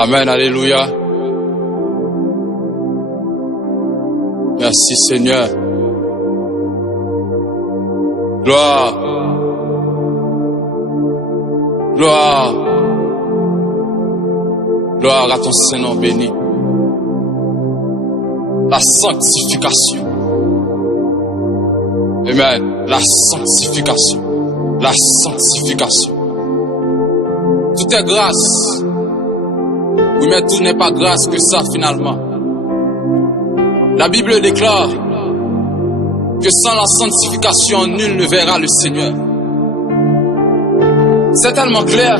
Amen, alléluia. Merci Seigneur. Gloire. Gloire. Gloire à ton Saint-Nom béni. La sanctification. Amen. La sanctification. La sanctification. Tout est grâce. Oui, mais tout n'est pas grâce que ça finalement. La Bible déclare que sans la sanctification, nul ne verra le Seigneur. C'est tellement clair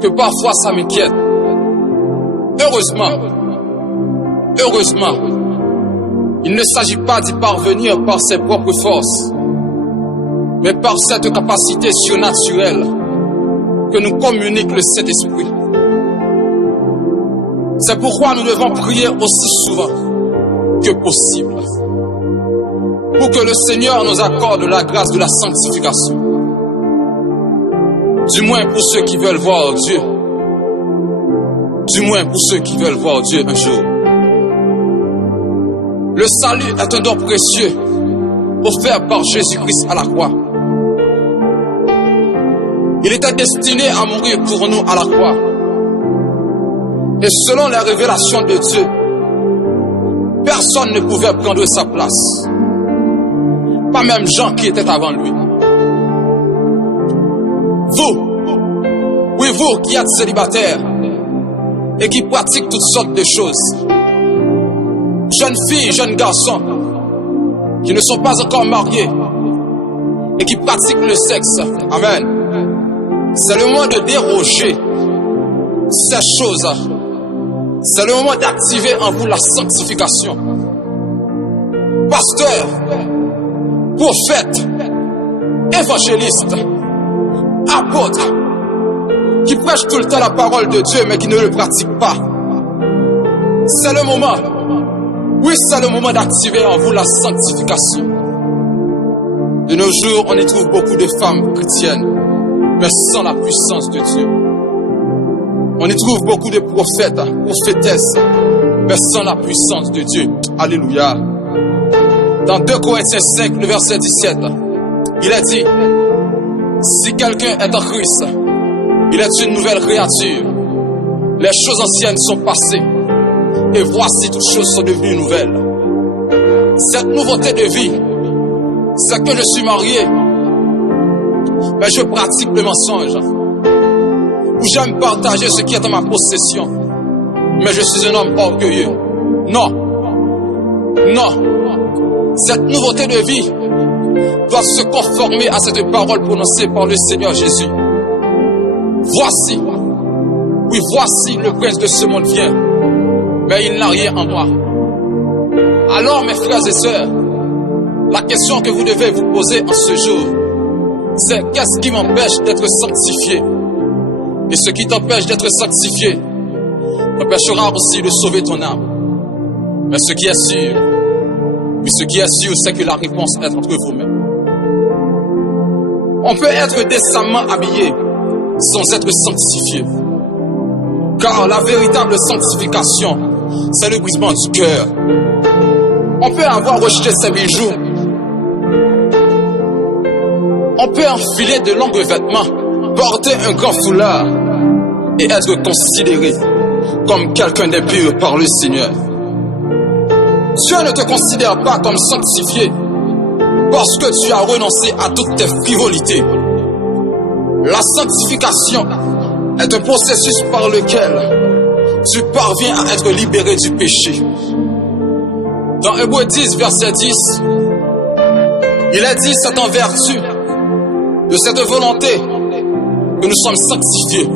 que parfois ça m'inquiète. Heureusement, il ne s'agit pas d'y parvenir par ses propres forces, mais par cette capacité surnaturelle que nous communique le Saint-Esprit. C'est pourquoi nous devons prier aussi souvent que possible, pour que le Seigneur nous accorde la grâce de la sanctification. Du moins pour ceux qui veulent voir Dieu. Du moins pour ceux qui veulent voir Dieu un jour. Le salut est un don précieux offert par Jésus-Christ à la croix. Il était destiné à mourir pour nous à la croix. Et selon les révélations de Dieu, personne ne pouvait prendre sa place. Pas même Jean qui était avant lui. Vous qui êtes célibataires et qui pratiquent toutes sortes de choses. Jeunes filles, jeunes garçons qui ne sont pas encore mariés et qui pratiquent le sexe. Amen. C'est le moment de déroger ces choses. C'est le moment d'activer en vous la sanctification. Pasteur, prophète, évangéliste, apôtre, qui prêche tout le temps la parole de Dieu mais qui ne le pratique pas. C'est le moment. Oui, c'est le moment d'activer en vous la sanctification. De nos jours, on y trouve beaucoup de femmes chrétiennes, mais sans la puissance de Dieu. On y trouve beaucoup de prophètes, prophétesses, mais sans la puissance de Dieu. Alléluia. Dans 2 Corinthiens 5, le verset 17, il est dit, si quelqu'un est en Christ, il est une nouvelle créature. Les choses anciennes sont passées, et voici toutes choses sont devenues nouvelles. Cette nouveauté de vie, c'est que je suis marié, mais je pratique le mensonge. Où j'aime partager ce qui est en ma possession, mais je suis un homme orgueilleux. Non. Cette nouveauté de vie doit se conformer à cette parole prononcée par le Seigneur Jésus. Voici le prince de ce monde vient, mais il n'a rien en moi. Alors mes frères et sœurs, la question que vous devez vous poser en ce jour, c'est qu'est-ce qui m'empêche d'être sanctifié? Et ce qui t'empêche d'être sanctifié t'empêchera aussi de sauver ton âme. Mais ce qui est sûr, c'est que la réponse est entre vous-mêmes. On peut être décemment habillé sans être sanctifié. Car la véritable sanctification, c'est le brisement du cœur. On peut avoir rejeté ses bijoux. On peut enfiler de longs vêtements, porter un grand foulard et être considéré comme quelqu'un d'impur par le Seigneur. Dieu ne te considère pas comme sanctifié parce que tu as renoncé à toutes tes frivolités. La sanctification est un processus par lequel tu parviens à être libéré du péché. Dans Hébreux 10, verset 10, il est dit, c'est en vertu de cette volonté que nous sommes sanctifiés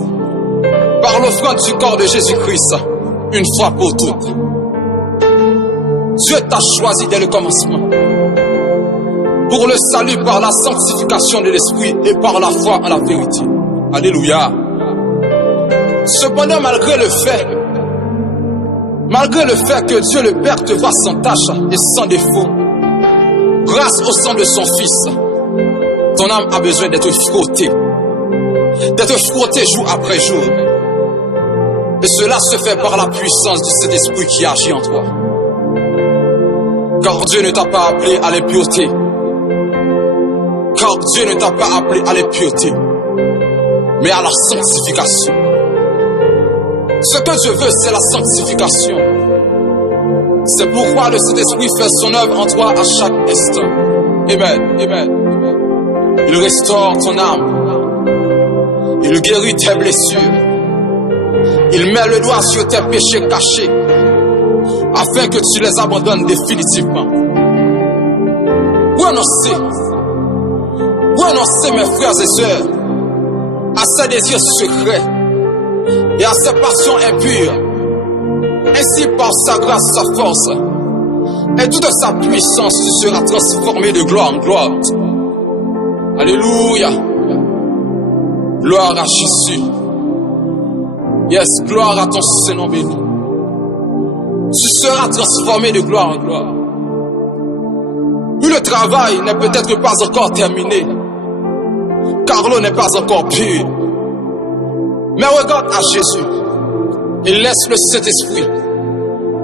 par l'offrande du corps de Jésus-Christ une fois pour toutes. Dieu t'a choisi dès le commencement pour le salut par la sanctification de l'esprit et par la foi en la vérité. Alléluia. Cependant, malgré le fait que Dieu le Père te voit sans tache et sans défaut, grâce au sang de son Fils, ton âme a besoin d'être frottée jour après jour. Et cela se fait par la puissance de cet esprit qui agit en toi. Car Dieu ne t'a pas appelé à l'impureté. Car Dieu ne t'a pas appelé à l'impureté, mais à la sanctification. Ce que Dieu veut, c'est la sanctification. C'est pourquoi le Saint-Esprit fait son œuvre en toi à chaque instant. Amen, amen. Il restaure ton âme. Il guérit tes blessures. Il met le doigt sur tes péchés cachés, afin que tu les abandonnes définitivement. Renoncez, mes frères et sœurs, à ces désirs secrets et à ces passions impures. Ainsi, par sa grâce, sa force et toute sa puissance, tu seras transformé de gloire en gloire. Alléluia. Gloire à Jésus. Yes, gloire à ton Saint-Nom béni. Tu seras transformé de gloire en gloire. Oui, le travail n'est peut-être pas encore terminé, car l'eau n'est pas encore pure. Mais regarde à Jésus et laisse le Saint-Esprit.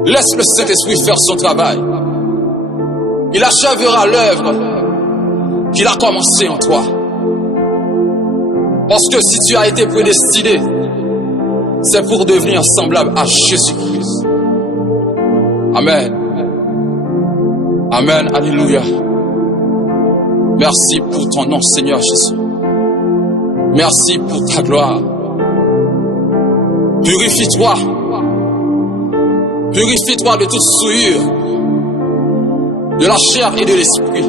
Laisse le Saint-Esprit faire son travail. Il achèvera l'œuvre qu'il a commencée en toi. Parce que si tu as été prédestiné, c'est pour devenir semblable à Jésus-Christ. Amen. Amen. Alléluia. Merci pour ton nom, Seigneur Jésus. Merci pour ta gloire. Purifie-toi. Purifie-toi de toute souillure, de la chair et de l'esprit,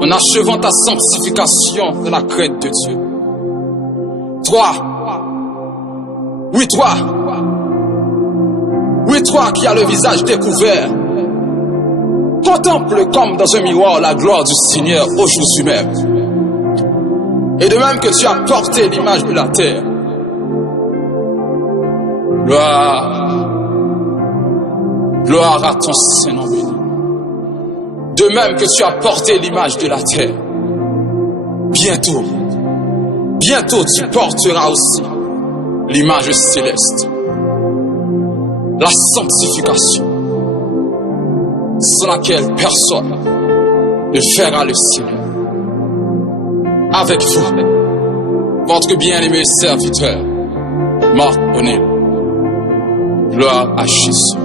en achevant ta sanctification de la crainte de Dieu. Toi, oui toi qui as le visage découvert, contemple comme dans un miroir la gloire du Seigneur aujourd'hui même. Et de même que tu as porté l'image de la terre, gloire à ton Saint-Nom béni. De même que tu as porté l'image de la terre, bientôt tu porteras aussi l'image céleste. La sanctification, sans laquelle personne ne verra le Seigneur. Avec vous, votre bien-aimé serviteur, Marc O'Neill. Gloire à Jésus.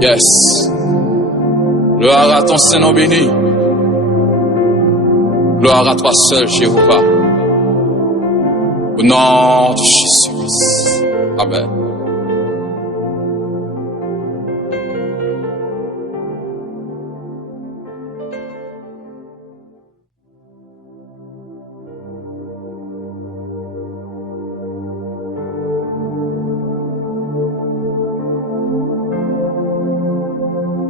Yes. Gloire à ton Saint-Nom béni. Gloire à toi seul, Jéhovah. Au nom de Jésus-Christ. Amen.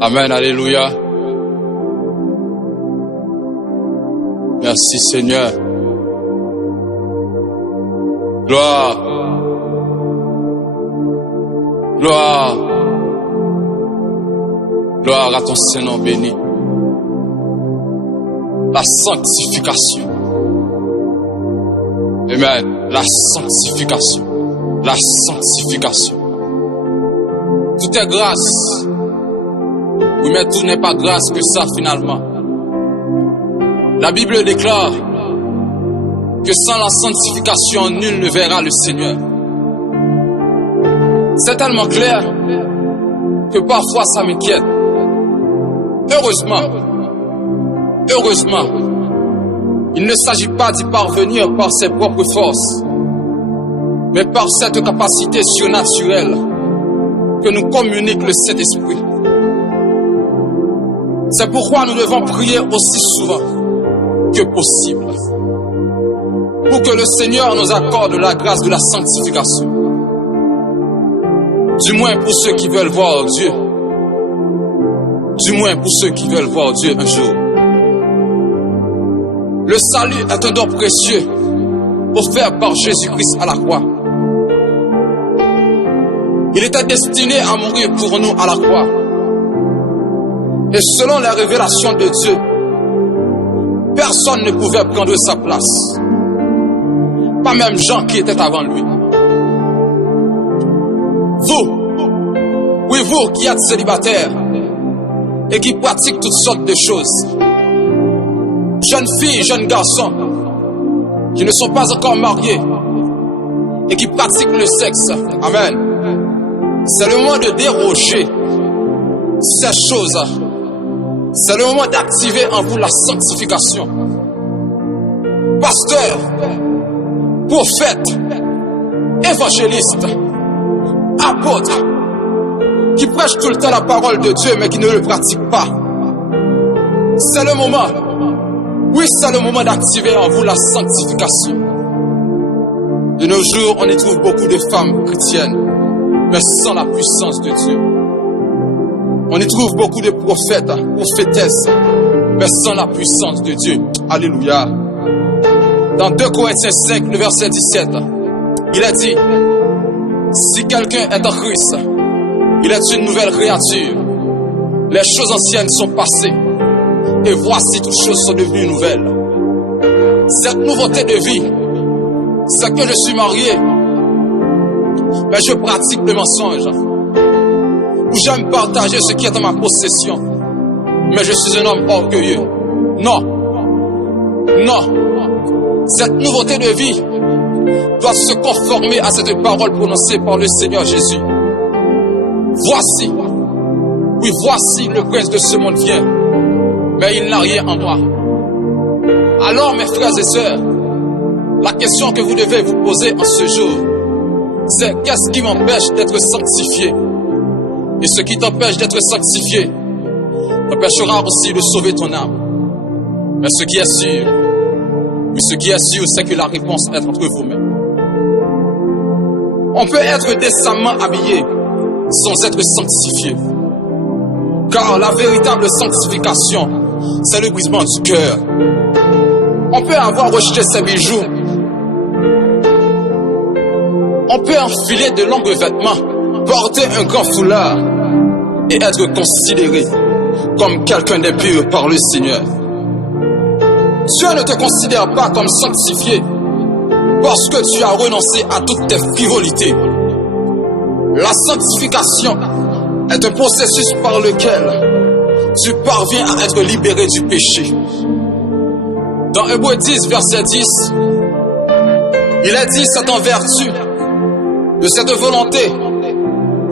Amen, alléluia. Merci Seigneur. Gloire. Gloire. Gloire à ton Saint-Nom béni. La sanctification. Amen. La sanctification. La sanctification. Tout est grâce. Oui, mais tout n'est pas grâce que ça finalement. La Bible déclare que sans la sanctification, nul ne verra le Seigneur. C'est tellement clair que parfois ça m'inquiète. Heureusement, il ne s'agit pas d'y parvenir par ses propres forces, mais par cette capacité surnaturelle que nous communique le Saint-Esprit. C'est pourquoi nous devons prier aussi souvent que possible, pour que le Seigneur nous accorde la grâce de la sanctification. Du moins pour ceux qui veulent voir Dieu. Du moins pour ceux qui veulent voir Dieu un jour. Le salut est un don précieux offert par Jésus-Christ à la croix. Il était destiné à mourir pour nous à la croix. Et selon les révélations de Dieu, personne ne pouvait prendre sa place. Pas même Jean qui était avant lui. Vous, oui vous qui êtes célibataires et qui pratiquent toutes sortes de choses. Jeunes filles, jeunes garçons qui ne sont pas encore mariés et qui pratiquent le sexe. Amen. C'est le moment de déroger ces choses. C'est le moment d'activer en vous la sanctification. Pasteur, prophète, évangéliste, apôtre, qui prêche tout le temps la parole de Dieu mais qui ne le pratique pas. C'est le moment. Oui, c'est le moment d'activer en vous la sanctification. De nos jours, on y trouve beaucoup de femmes chrétiennes, mais sans la puissance de Dieu. On y trouve beaucoup de prophètes, prophétesses, mais sans la puissance de Dieu. Alléluia. Dans 2 Corinthiens 5, le verset 17, il a dit, si quelqu'un est en Christ, il est une nouvelle créature. Les choses anciennes sont passées, et voici toutes choses sont devenues nouvelles. Cette nouveauté de vie, c'est que je suis marié, mais je pratique le mensonge. Où j'aime partager ce qui est en ma possession, mais je suis un homme orgueilleux. Non, non. Cette nouveauté de vie doit se conformer à cette parole prononcée par le Seigneur Jésus. Voici, oui, voici le prince de ce monde vient, mais il n'a rien en moi. Alors, mes frères et sœurs, la question que vous devez vous poser en ce jour, c'est qu'est-ce qui m'empêche d'être sanctifié? Et ce qui t'empêche d'être sanctifié t'empêchera aussi de sauver ton âme. Mais ce qui est sûr, oui, ce qui est sûr, c'est que la réponse est entre vous-mêmes. On peut être décemment habillé sans être sanctifié. Car la véritable sanctification, c'est le brisement du cœur. On peut avoir rejeté ses bijoux. On peut enfiler de longs vêtements, porter un grand foulard et être considéré comme quelqu'un d'impur par le Seigneur. Dieu ne te considère pas comme sanctifié parce que tu as renoncé à toutes tes frivolités. La sanctification est un processus par lequel tu parviens à être libéré du péché. Dans Hébreux 10, verset 10, il est dit, c'est en vertu de cette volonté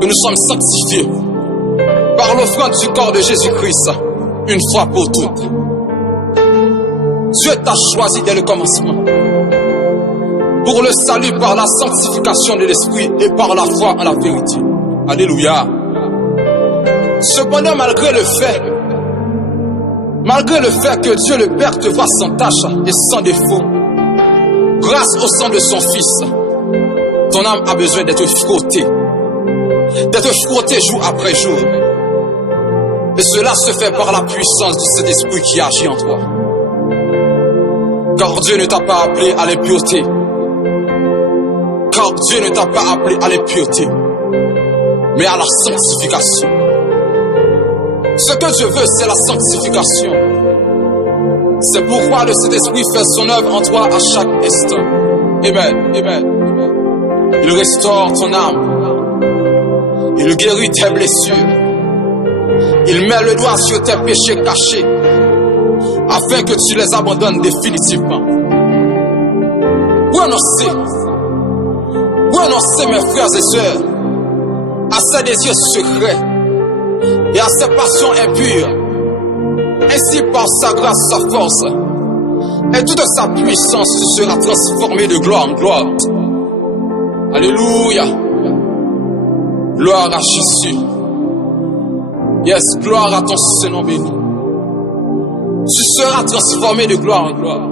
que nous sommes sanctifiés par l'offrande du corps de Jésus-Christ une fois pour toutes. Dieu t'a choisi dès le commencement pour le salut par la sanctification de l'esprit et par la foi en la vérité. Alléluia. Cependant, malgré le fait que Dieu le Père te voit sans tache et sans défaut, grâce au sang de son Fils, ton âme a besoin d'être frottée jour après jour. Et cela se fait par la puissance de cet esprit qui agit en toi. Car Dieu ne t'a pas appelé à l'impureté. Car Dieu ne t'a pas appelé à l'impureté, mais à la sanctification. Ce que Dieu veut, c'est la sanctification. C'est pourquoi le Saint-Esprit fait son œuvre en toi à chaque instant. Amen, amen. Il restaure ton âme. Il guérit tes blessures. Il met le doigt sur tes péchés cachés afin que tu les abandonnes définitivement. Renoncez, mes frères et sœurs, à ces désirs secrets et à ces passions impures. Ainsi, par sa grâce, sa force et toute sa puissance sera transformée de gloire en gloire. Alléluia. Gloire à Jésus. Yes, gloire à ton Saint-Nom béni. Tu seras transformé de gloire en gloire.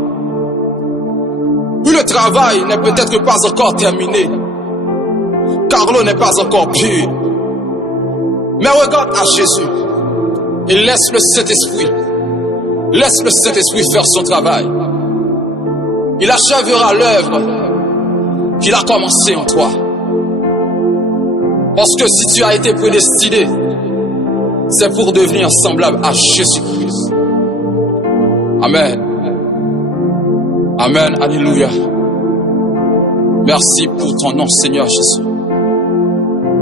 Oui, le travail n'est peut-être pas encore terminé, car l'eau n'est pas encore pure. Mais regarde à Jésus et laisse le Saint-Esprit faire son travail. Il achèvera l'œuvre qu'il a commencée en toi. Parce que si tu as été prédestiné, c'est pour devenir semblable à Jésus-Christ. Amen. Amen. Alléluia. Merci pour ton nom, Seigneur Jésus.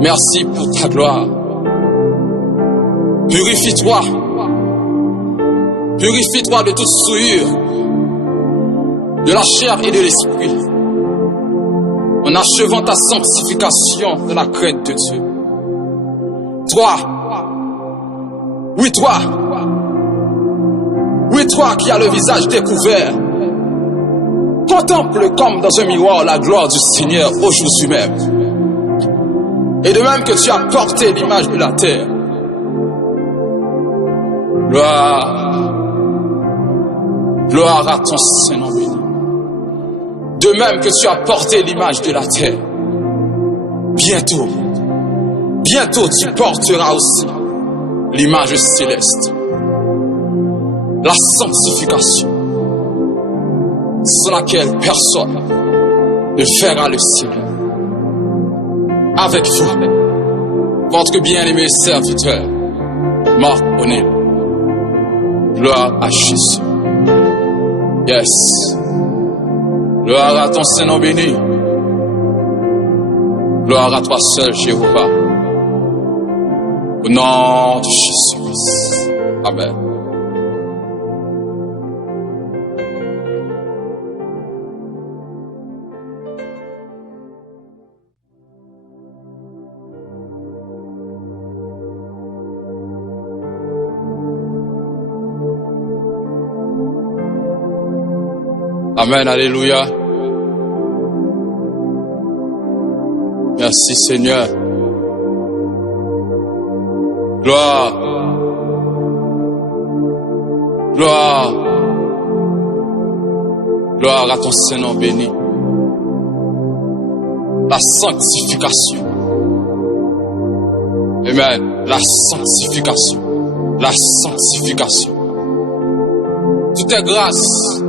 Merci pour ta gloire. Purifie-toi. Purifie-toi de toute souillure, de la chair et de l'esprit, en achevant ta sanctification de la crainte de Dieu. Toi, oui toi qui as le visage découvert, contemple comme dans un miroir la gloire du Seigneur aujourd'hui même. Et de même que tu as porté l'image de la terre, gloire à ton Saint-Nom béni. De même que tu as porté l'image de la terre, bientôt tu porteras aussi l'image céleste, la sanctification, sans laquelle personne ne verra le Seigneur. Avec vous, votre bien-aimé serviteur, Marc O'Neill. Gloire à Jésus. Yes. Gloire à ton Saint-Nom béni. Gloire à toi seul, Jéhovah. Au nom de Jésus-Christ. Amen. Amen, alléluia. Merci Seigneur. Gloire. Gloire. Gloire à ton Saint-Nom béni. La sanctification. Amen. La sanctification. La sanctification. Tout est grâce.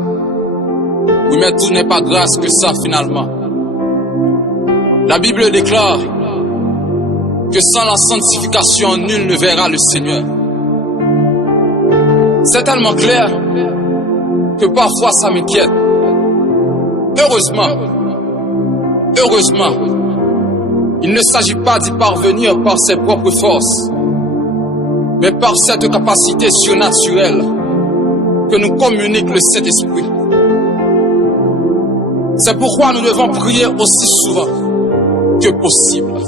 Oui, mais tout n'est pas grâce que ça finalement. La Bible déclare que sans la sanctification, nul ne verra le Seigneur. C'est tellement clair que parfois ça m'inquiète. Heureusement, il ne s'agit pas d'y parvenir par ses propres forces, mais par cette capacité surnaturelle que nous communique le Saint-Esprit. C'est pourquoi nous devons prier aussi souvent que possible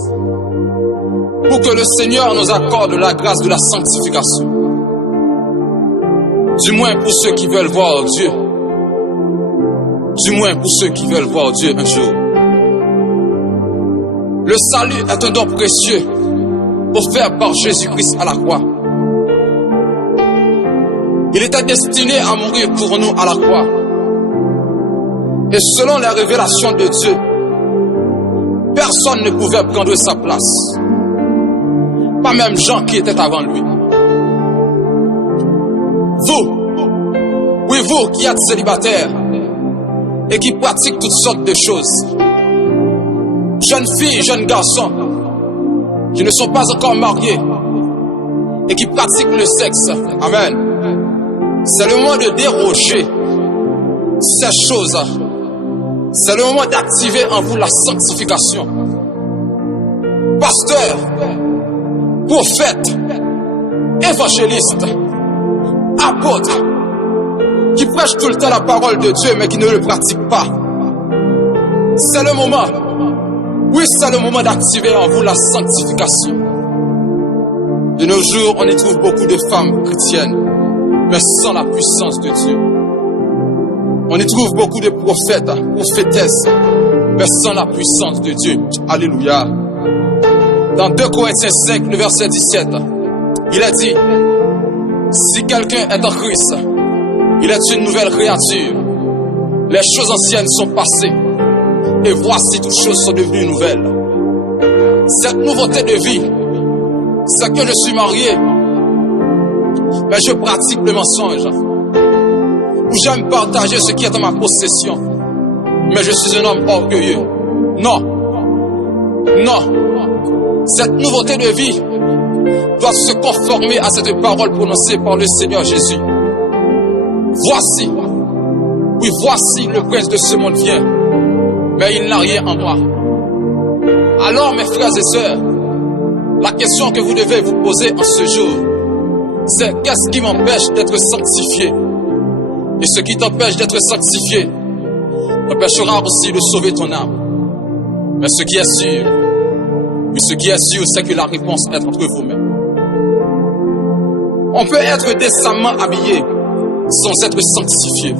pour que le Seigneur nous accorde la grâce de la sanctification. Du moins pour ceux qui veulent voir Dieu. Du moins pour ceux qui veulent voir Dieu un jour. Le salut est un don précieux offert par Jésus-Christ à la croix. Il était destiné à mourir pour nous à la croix. Et selon les révélations de Dieu, personne ne pouvait prendre sa place. Pas même Jean qui était avant lui. Vous qui êtes célibataires et qui pratiquent toutes sortes de choses. Jeunes filles, jeunes garçons qui ne sont pas encore mariés et qui pratiquent le sexe. Amen. C'est le moment de déroger ces choses. C'est le moment d'activer en vous la sanctification. Pasteur, prophète, évangéliste, apôtre, qui prêche tout le temps la parole de Dieu mais qui ne le pratique pas. C'est le moment, oui, c'est le moment d'activer en vous la sanctification. De nos jours, on y trouve beaucoup de femmes chrétiennes, mais sans la puissance de Dieu. On y trouve beaucoup de prophètes, prophétesses, mais sans la puissance de Dieu. Alléluia. Dans 2 Corinthiens 5, le verset 17, il a dit, si quelqu'un est en Christ, il est une nouvelle créature. Les choses anciennes sont passées, et voici toutes choses sont devenues nouvelles. Cette nouveauté de vie, c'est que je suis marié, mais je pratique le mensonge. Où j'aime partager ce qui est en ma possession, mais je suis un homme orgueilleux. Non. Cette nouveauté de vie doit se conformer à cette parole prononcée par le Seigneur Jésus. Voici le prince de ce monde vient, mais il n'a rien en moi. Alors mes frères et sœurs, La question que vous devez vous poser en ce jour, c'est qu'est-ce qui m'empêche d'être sanctifié? Et ce qui t'empêche d'être sanctifié t'empêchera aussi de sauver ton âme. Mais ce qui est sûr, c'est que la réponse est entre vous-mêmes. On peut être décemment habillé sans être sanctifié.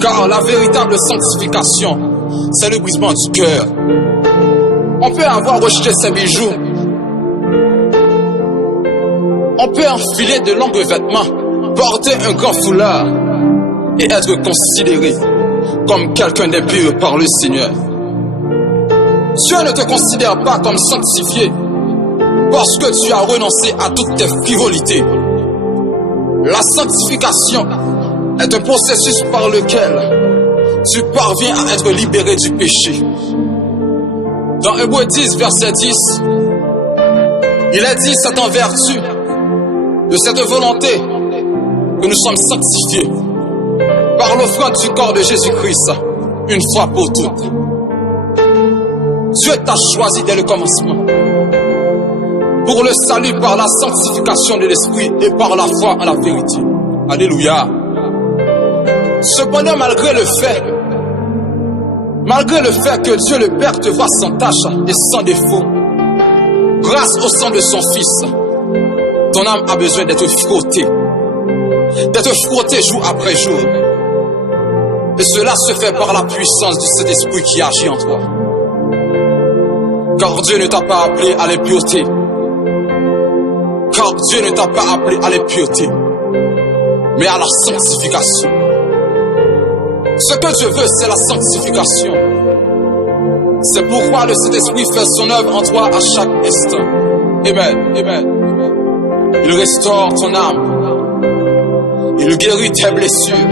Car la véritable sanctification, c'est le brisement du cœur. On peut avoir rejeté ses bijoux. On peut enfiler de longs vêtements, porter un grand foulard et être considéré comme quelqu'un d'impur par le Seigneur. Dieu ne te considère pas comme sanctifié parce que tu as renoncé à toutes tes frivolités. La sanctification est un processus par lequel tu parviens à être libéré du péché. Dans Hébreux 10, verset 10, il est dit, c'est en vertu de cette volonté que nous sommes sanctifiés par l'offrande du corps de Jésus-Christ, une fois pour toutes. Dieu t'a choisi dès le commencement pour le salut par la sanctification de l'esprit et par la foi en la vérité. Alléluia. Cependant, malgré le fait que Dieu le Père te voit sans tache et sans défaut, grâce au sang de son Fils, ton âme a besoin d'être frottée jour après jour. Et cela se fait par la puissance de cet esprit qui agit en toi. Car Dieu ne t'a pas appelé à l'impureté. Car Dieu ne t'a pas appelé à l'impureté, mais à la sanctification. Ce que Dieu veut, c'est la sanctification. C'est pourquoi le Saint-Esprit fait son œuvre en toi à chaque instant. Amen, amen. Il restaure ton âme. Il guérit tes blessures.